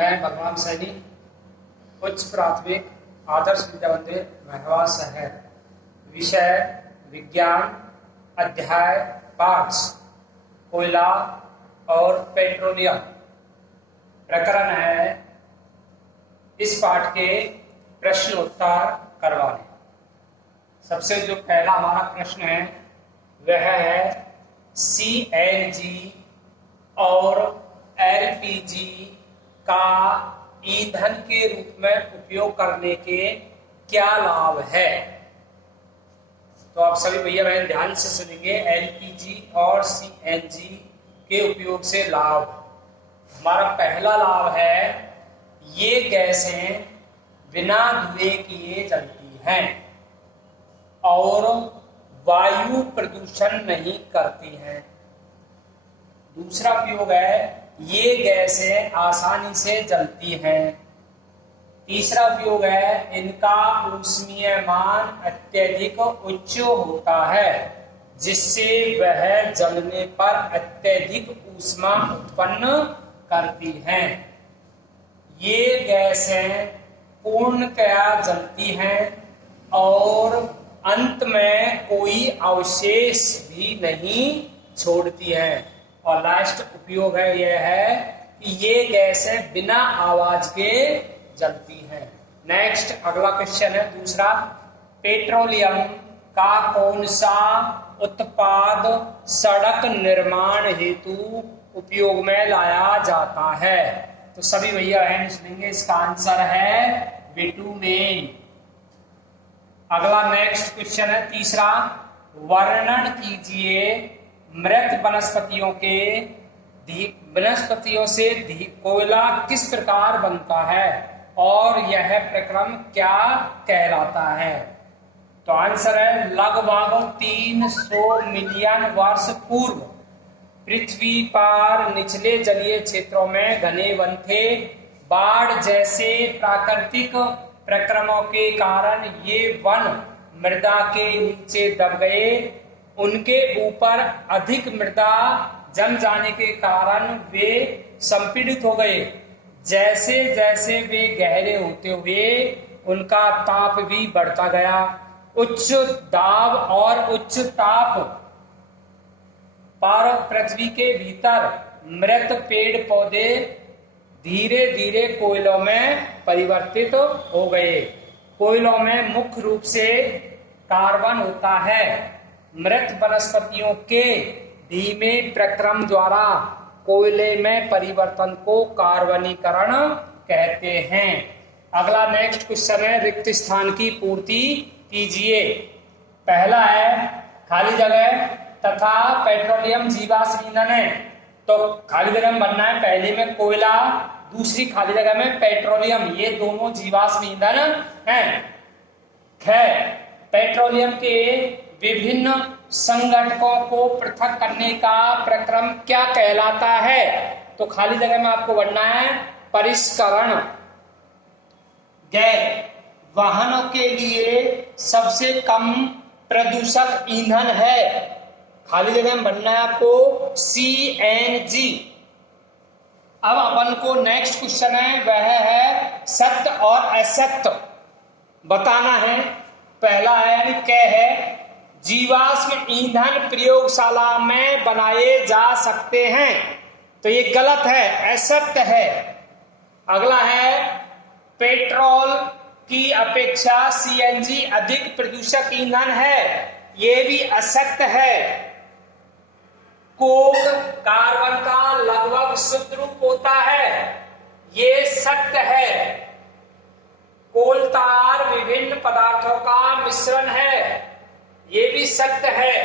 मैं भगवान सैनी उच्च प्राथमिक आदर्श विद्या मंदिर महवा शहर, विषय विज्ञान, अध्याय 5 कोयला और पेट्रोलियम प्रकरण है। इस पाठ के प्रश्न उत्तर करवाने। सबसे जो पहला हमारा प्रश्न है वह है CNG और LPG का ईंधन के रूप में उपयोग करने के क्या लाभ है। तो आप सभी भैया बहन ध्यान से सुनेंगे। LPG और CNG के उपयोग से लाभ। हमारा पहला लाभ है ये गैसें बिना धुएं किए जलती हैं और वायु प्रदूषण नहीं करती हैं। दूसरा उपयोग है ये गैसें आसानी से जलती हैं। तीसरा उपयोग है इनका ऊष्मीय मान अत्यधिक उच्च होता है, जिससे वह जलने पर अत्यधिक ऊष्मा उत्पन्न करती हैं। ये गैसें पूर्णतया जलती हैं और अंत में कोई अवशेष भी नहीं छोड़ती हैं। और लास्ट उपयोग है यह है कि ये गैसें बिना आवाज के जलती हैं। नेक्स्ट अगला क्वेश्चन है दूसरा, पेट्रोलियम का कौन सा उत्पाद सड़क निर्माण हेतु उपयोग में लाया जाता है। तो सभी भैया बहन सुनेंगे, इसका आंसर है बिटुमेन। अगला नेक्स्ट क्वेश्चन है तीसरा, वर्णन कीजिए मृत वनस्पतियों से कोयला किस प्रकार बनता है और यह प्रक्रम क्या कहलाता है। तो आंसर है लगभग 300 मिलियन वर्ष पूर्व पृथ्वी पर निचले जलीय क्षेत्रों में घने वन थे। बाढ़ जैसे प्राकृतिक प्रक्रमों के कारण ये वन मृदा के नीचे दब गए। उनके ऊपर अधिक मृदा जम जाने के कारण वे संपीड़ित हो गए। जैसे जैसे वे गहरे होते हुए उनका ताप भी बढ़ता गया। उच्च दाब और उच्च ताप पर पृथ्वी के भीतर मृत पेड़ पौधे धीरे धीरे कोयलों में परिवर्तित हो गए। कोयलों में मुख्य रूप से कार्बन होता है। मृत वनस्पतियों के धीमे प्रक्रम द्वारा कोयले में परिवर्तन को कार्बनीकरण कहते हैं। अगला नेक्स्ट क्वेश्चन है रिक्त स्थान की पूर्ति कीजिए। पहला है खाली जगह तथा पेट्रोलियम जीवाश्म ईंधन है। तो खाली जगह में बनना है पहले में कोयला, दूसरी खाली जगह में पेट्रोलियम। ये दोनों जीवाश्म ईंधन हैं। पेट्रोलियम के विभिन्न संघटकों को पृथक करने का प्रक्रम क्या कहलाता है। तो खाली जगह में आपको बनना है परिष्करण। वाहनों के लिए सबसे कम प्रदूषक ईंधन है। खाली जगह में बनना है आपको CNG। अब अपन को नेक्स्ट क्वेश्चन है वह है सत्य और असत्य बताना है। पहला है यानी क्या है, जीवाश्म ईंधन प्रयोगशाला में बनाए जा सकते हैं। तो ये गलत है, असत्य है। अगला है पेट्रोल की अपेक्षा CNG अधिक प्रदूषक ईंधन है। ये भी असत्य है। कोक कार्बन का लगभग शुद्ध रूप होता है। ये सत्य है। कोल तार विभिन्न पदार्थों का मिश्रण है। ये भी सत्य है।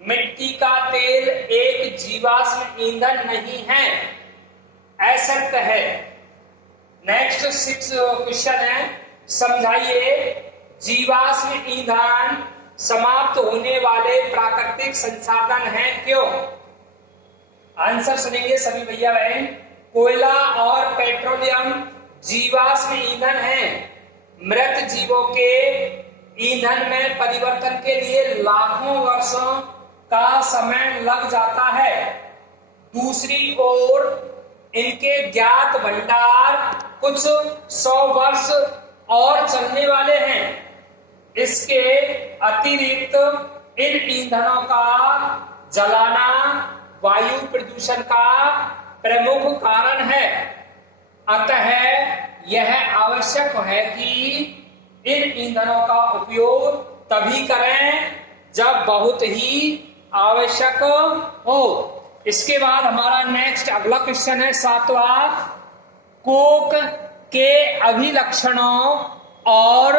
मिट्टी का तेल एक जीवाश्म ईंधन नहीं है, असत्य है। नेक्स्ट 6 क्वेश्चन है, समझाइए जीवाश्म ईंधन समाप्त होने वाले प्राकृतिक संसाधन हैं क्यों। आंसर सुनेंगे सभी भैया बहन। कोयला और पेट्रोलियम जीवाश्म ईंधन हैं। मृत जीवों के ईंधन में परिवर्तन के लिए लाखों वर्षों का समय लग जाता है। दूसरी ओर इनके ज्ञात भंडार कुछ 100 वर्ष और चलने वाले हैं। इसके अतिरिक्त इन ईंधनों का जलाना वायु प्रदूषण का प्रमुख कारण है। अतः यह आवश्यक है कि इन ईंधनों का उपयोग तभी करें जब बहुत ही आवश्यक हो। इसके बाद हमारा नेक्स्ट अगला क्वेश्चन है 7वां, कोक के अभिलक्षणों और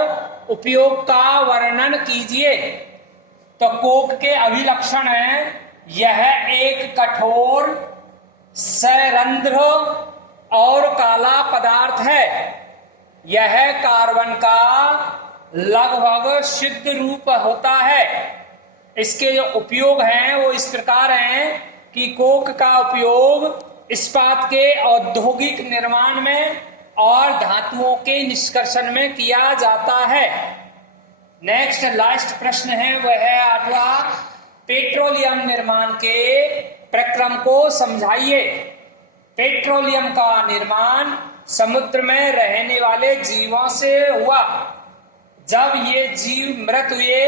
उपयोग का वर्णन कीजिए। तो कोक के अभिलक्षण है, यह एक कठोर सरंध्र और काला पदार्थ है। यह कार्बन का लगभग शुद्ध रूप होता है। इसके जो उपयोग हैं वो इस प्रकार हैं कि कोक का उपयोग इस्पात के औद्योगिक निर्माण में और धातुओं के निष्कर्षण में किया जाता है। नेक्स्ट लास्ट प्रश्न है वह है 8वां, पेट्रोलियम निर्माण के प्रक्रम को समझाइए। पेट्रोलियम का निर्माण समुद्र में रहने वाले जीवों से हुआ। जब ये जीव मृत हुए,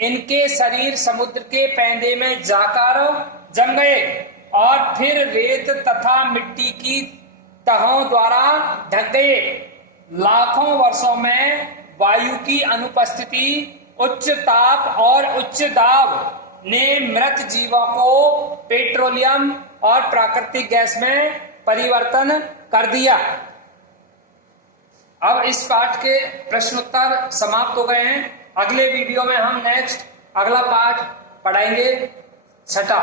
इनके शरीर समुद्र के पैंदे में जाकर जम गए और फिर रेत तथा मिट्टी की तहों द्वारा ढक गए। लाखों वर्षों में वायु की अनुपस्थिति, उच्च ताप और उच्च दाब ने मृत जीवों को पेट्रोलियम और प्राकृतिक गैस में परिवर्तन कर दिया। अब इस पाठ के प्रश्नोत्तर समाप्त हो गए हैं। अगले वीडियो में हम नेक्स्ट अगला पाठ पढ़ाएंगे 6ठा।